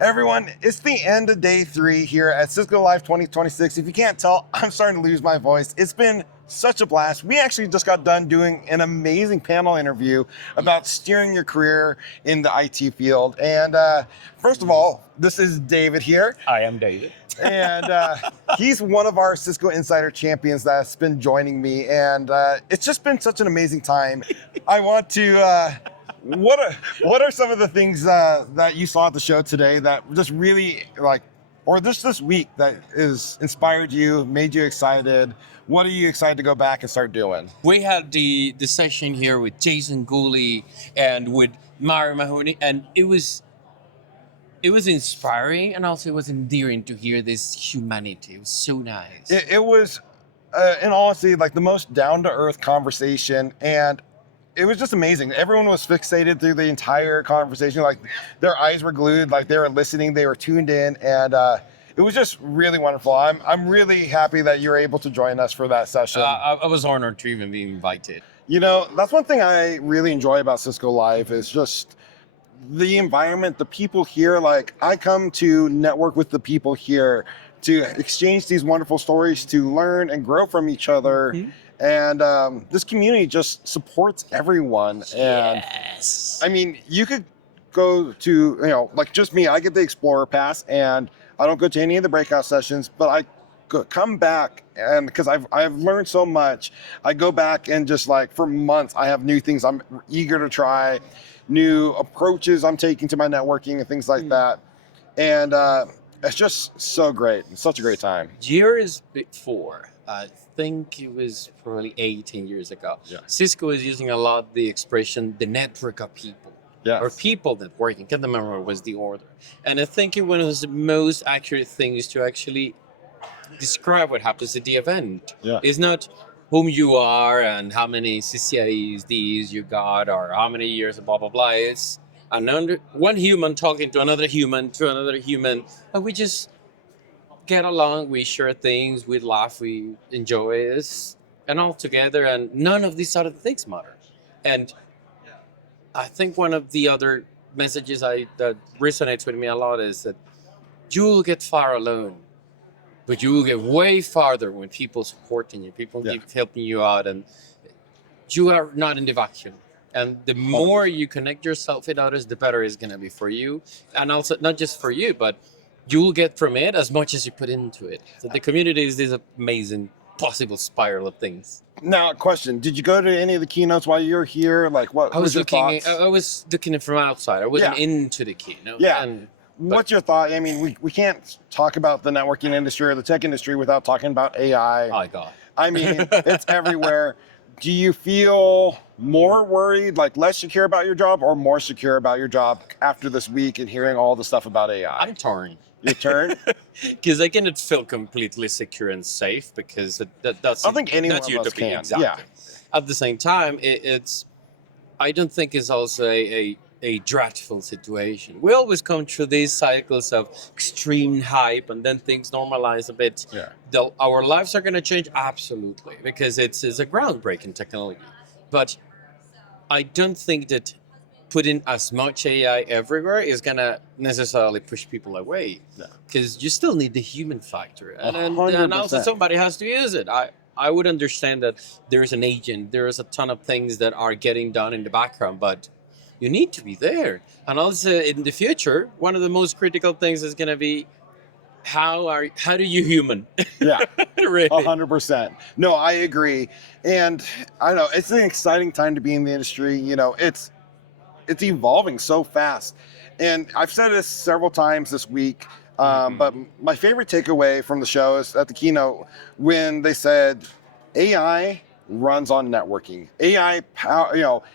Everyone, it's the end of day 3 here at Cisco Live 2026. If you can't tell, I'm starting to lose my voice. It's been such a blast. We actually just got done doing an amazing panel interview about steering your career in the IT field. And first of all, this is David here. I am David. And he's one of our Cisco Insider Champions that's been joining me. And it's just been such an amazing time. I want to... What are some of the things that you saw at the show today that just really or this week that is inspired you, made you excited? What are you excited to go back and start doing? We had the session here with Jason Gooley and with Mario Mahoney, and it was inspiring, and also it was endearing to hear this humanity. It was so nice. It was, in all honesty, like the most down-to-earth conversation, and it was just amazing. Everyone was fixated through the entire conversation. Like their eyes were glued, like they were listening, they were tuned in, and it was just really wonderful. I'm really happy that you were able to join us for that session. I was honored to even be invited. You know, that's one thing I really enjoy about Cisco Live is just the environment, the people here. Like I come to network with the people here to exchange these wonderful stories, to learn and grow from each other. Mm-hmm. And this community just supports everyone. And yes. I mean, you could go to, like just me, I get the Explorer Pass and I don't go to any of the breakout sessions, but I come back and because I've learned so much, I go back and just like for months, I have new things I'm eager to try, new approaches I'm taking to my networking and things like that. And it's just so great. It's such a great time. Years before, I think it was probably 18 years ago. Yeah. Cisco is using a lot the expression, the network of people. Yes. Or people networking. I can't remember what was the order. And I think it was the most accurate things to actually describe what happens at the event. Yeah. It's not whom you are and how many CCIEs, Ds you got, or how many years, blah, blah, blah. It's one human talking to another human, and we just get along, we share things, we laugh, we enjoy this, and all together, and none of these other things matter. And I think one of the other messages that resonates with me a lot is that you will get far alone, but you will get way farther when people supporting you, people keep helping you out, and you are not in the vacuum. And the more you connect yourself with others, the better it's going to be for you. And also, not just for you, but you'll get from it as much as you put into it. So the community is this amazing possible spiral of things. Now, question, did you go to any of the keynotes while you were here? Like what was your thoughts? I was looking from outside. I wasn't into the keynote. Yeah. What's your thought? I mean, we can't talk about the networking industry or the tech industry without talking about AI. Oh, God. I mean, it's everywhere. Do you feel more worried, like less secure about your job or more secure about your job after this week and hearing all the stuff about AI? I'm torn. You're torn? Because I cannot feel completely secure and safe because that's I don't think anyone that's of us can. Exactly. Yeah. At the same time, I don't think it's also a dreadful situation. We always come through these cycles of extreme hype and then things normalize a bit. Yeah. Our lives are going to change, absolutely, because it's a groundbreaking technology. But I don't think that putting as much AI everywhere is going to necessarily push people away. Because you still need the human factor. And also somebody has to use it. I would understand that there's an agent, there's a ton of things that are getting done in the background, but you need to be there. And also in the future, one of the most critical things is going to be how do you human? Yeah, really? 100%. No, I agree. And I know it's an exciting time to be in the industry. It's evolving so fast. And I've said this several times this week, but my favorite takeaway from the show is at the keynote when they said AI runs on networking. AI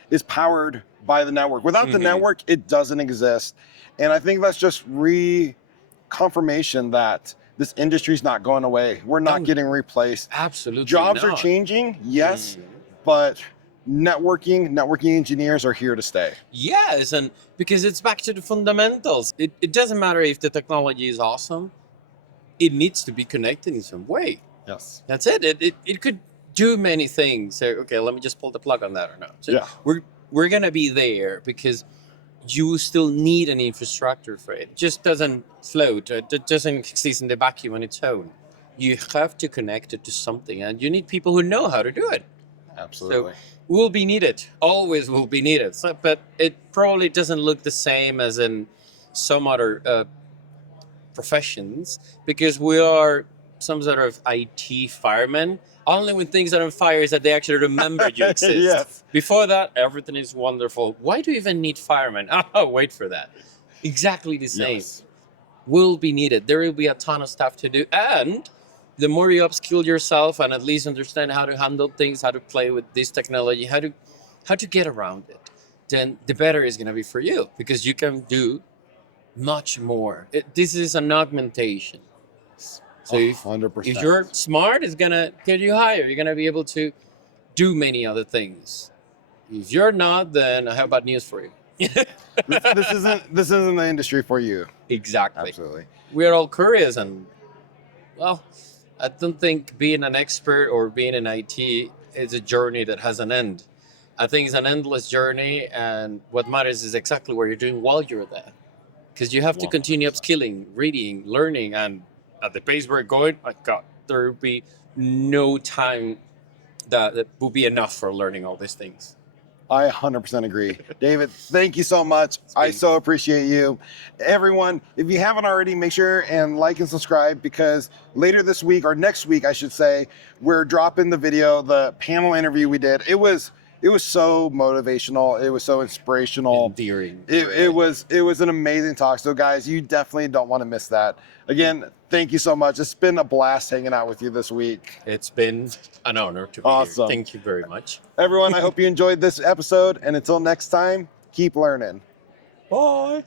is powered by the network. Without the network, it doesn't exist. And I think that's just reconfirmation that this industry's not going away. We're not getting replaced. Absolutely Jobs not. are changing, yes, but networking engineers are here to stay. Yes, and because it's back to the fundamentals. It doesn't matter if the technology is awesome. It needs to be connected in some way. Yes. That's it. It could do many things. So, okay, let me just pull the plug on that or not. So we're going to be there because you still need an infrastructure for it. It just doesn't float. It doesn't exist in the vacuum on its own. You have to connect it to something, and you need people who know how to do it. So Absolutely. will be needed, always will be needed. So, but it probably doesn't look the same as in some other professions, because we are some sort of IT firemen. Only when things are on fire is that they actually remember you exist. Yes. Before that, everything is wonderful. Why do you even need firemen? Oh, wait for that. Exactly the same. Yes. Will be needed. There will be a ton of stuff to do. And the more you upskill yourself and at least understand how to handle things, how to play with this technology, how to get around it, then the better it's gonna be for you, because you can do much more. This is an augmentation. So if 100%. you're smart, it's gonna get you higher. You're gonna be able to do many other things. If you're not, then I have bad news for you. This isn't the industry for you. Exactly. Absolutely. We're all curious, and well, I don't think being an expert or being in IT is a journey that has an end. I think it's an endless journey, and what matters is exactly what you're doing while you're there. Because you have to continue 100%. upskilling, reading, learning, and at the pace we're going, my God, there will be no time that will be enough for learning all these things. I 100% agree. David, thank you so much. I so appreciate you. Everyone, if you haven't already, make sure and like and subscribe, because later this week, or next week, I should say, we're dropping the video, the panel interview we did. It was so motivational. It was so inspirational. Endearing. It was an amazing talk. So guys, you definitely don't want to miss that. Again, thank you so much. It's been a blast hanging out with you this week. It's been an honor to be Awesome. here. Thank you very much. Everyone, I hope you enjoyed this episode, and until next time, keep learning. Bye.